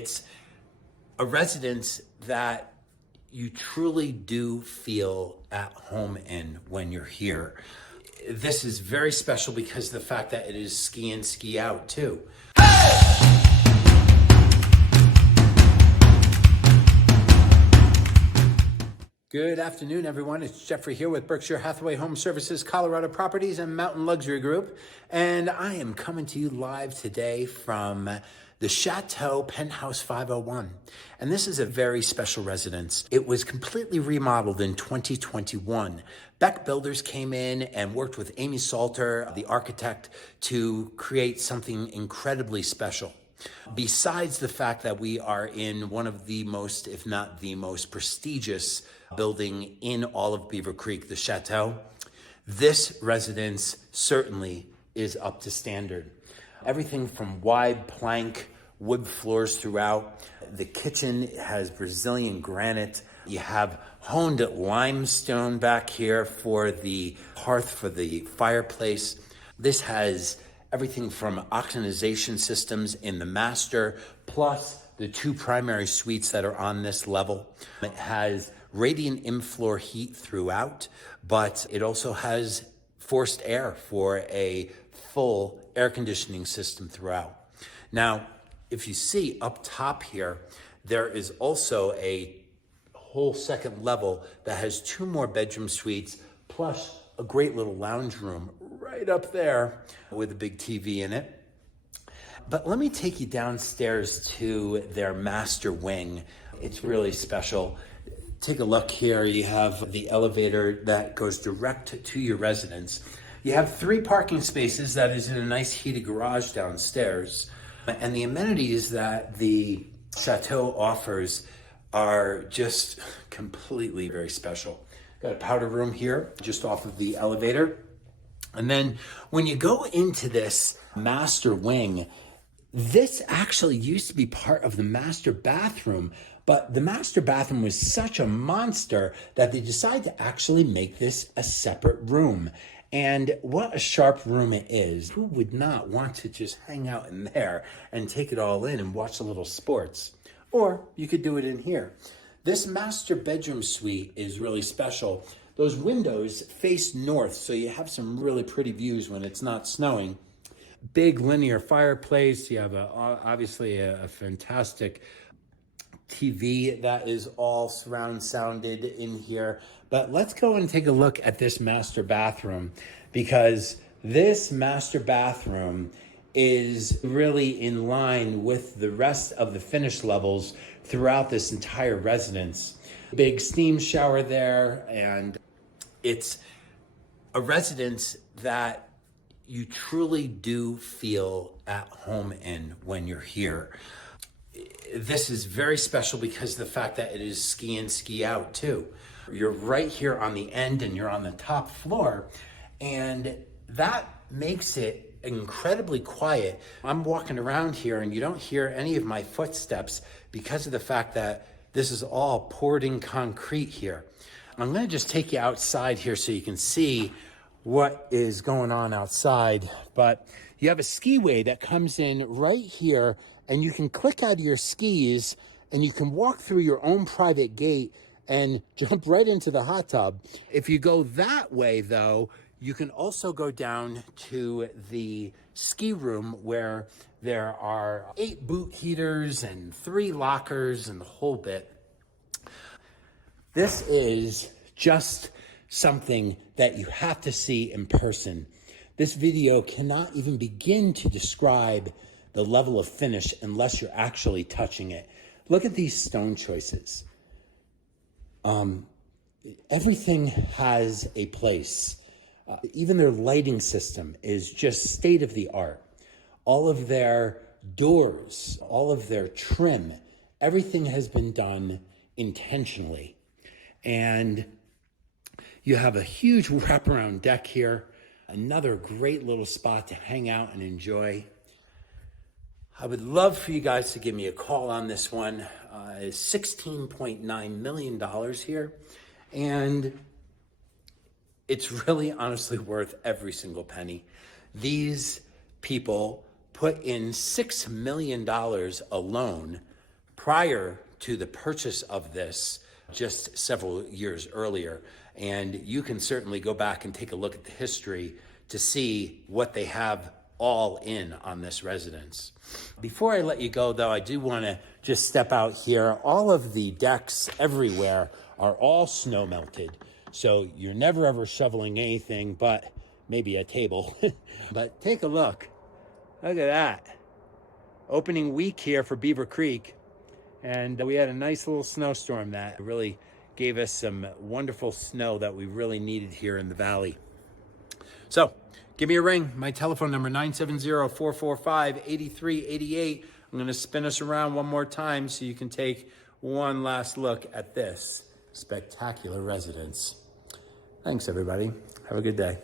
It's a residence that you truly do feel at home in when you're here. This is very special because of the fact that it is ski in, ski out too. Good afternoon, everyone. It's Jeffrey here with Berkshire Hathaway Home Services, Colorado Properties, and Mountain Luxury Group. And I am coming to you live today from the Chateau Penthouse 501. And this is a very special residence. It was completely remodeled in 2021. Beck Builders came in and worked with Amy Salter, the architect, to create something incredibly special. Besides the fact that we are in one of the most, if not the most prestigious building in all of Beaver Creek, the Chateau, this residence certainly is up to standard. Everything from wide plank wood floors throughout. The kitchen has Brazilian granite. You have honed limestone back here for the hearth, for the fireplace. This has everything from oxidization systems in the master, plus the two primary suites that are on this level. It has radiant in-floor heat throughout, but it also has forced air for a full air conditioning system throughout. Now, if you see up top here, there is also a whole second level that has two more bedroom suites, plus a great little lounge room right up there with a big TV in it. But let me take you downstairs to their master wing. It's really special. Take a look here. You have the elevator that goes direct to your residence. You have 3 parking spaces that is in a nice heated garage downstairs. And the amenities that the Chateau offers are just completely very special. Got a powder room here just off of the elevator. And then when you go into this master wing, this actually used to be part of the master bathroom, but the master bathroom was such a monster that they decided to actually make this a separate room. And what a sharp room it is. Who would not want to just hang out in there and take it all in and watch a little sports? Or you could do it in here. This master bedroom suite is really special. Those windows face north, so you have some really pretty views when it's not snowing. Big linear fireplace. You have obviously a fantastic TV that is all surround sounded in here. But let's go and take a look at this master bathroom, because this master bathroom is really in line with the rest of the finish levels throughout this entire residence. Big steam shower there, and it's a residence that you truly do feel at home in when you're here. This is very special because of the fact that it is ski in, ski out too. You're right here on the end and you're on the top floor, and that makes it incredibly quiet. I'm walking around here and you don't hear any of my footsteps because of the fact that this is all poured in concrete here. I'm going to just take you outside here so you can see what is going on outside. But you have a skiway that comes in right here, and you can click out of your skis and you can walk through your own private gate and jump right into the hot tub. If you go that way though, you can also go down to the ski room where there are 8 boot heaters and 3 lockers and the whole bit. This is just something that you have to see in person. This video cannot even begin to describe the level of finish unless you're actually touching it. Look at these stone choices. Everything has a place. Even their lighting system is just state of the art. All of their doors, all of their trim, everything has been done intentionally. And you have a huge wraparound deck here, another great little spot to hang out and enjoy. I would love for you guys to give me a call on this one. It's $16.9 million here, and it's really honestly worth every single penny. These people put in $6 million alone prior to the purchase of this just several years earlier. And you can certainly go back and take a look at the history to see what they have all in on this residence. Before I let you go though, I do want to just step out here. All of the decks everywhere are all snow melted. So you're never ever shoveling anything but maybe a table. But take a look. Look at that. Opening week here for Beaver Creek. And we had a nice little snowstorm that really gave us some wonderful snow that we really needed here in the valley. So give me a ring. My telephone number, 970-445-8388. I'm going to spin us around one more time so you can take one last look at this spectacular residence. Thanks, everybody. Have a good day.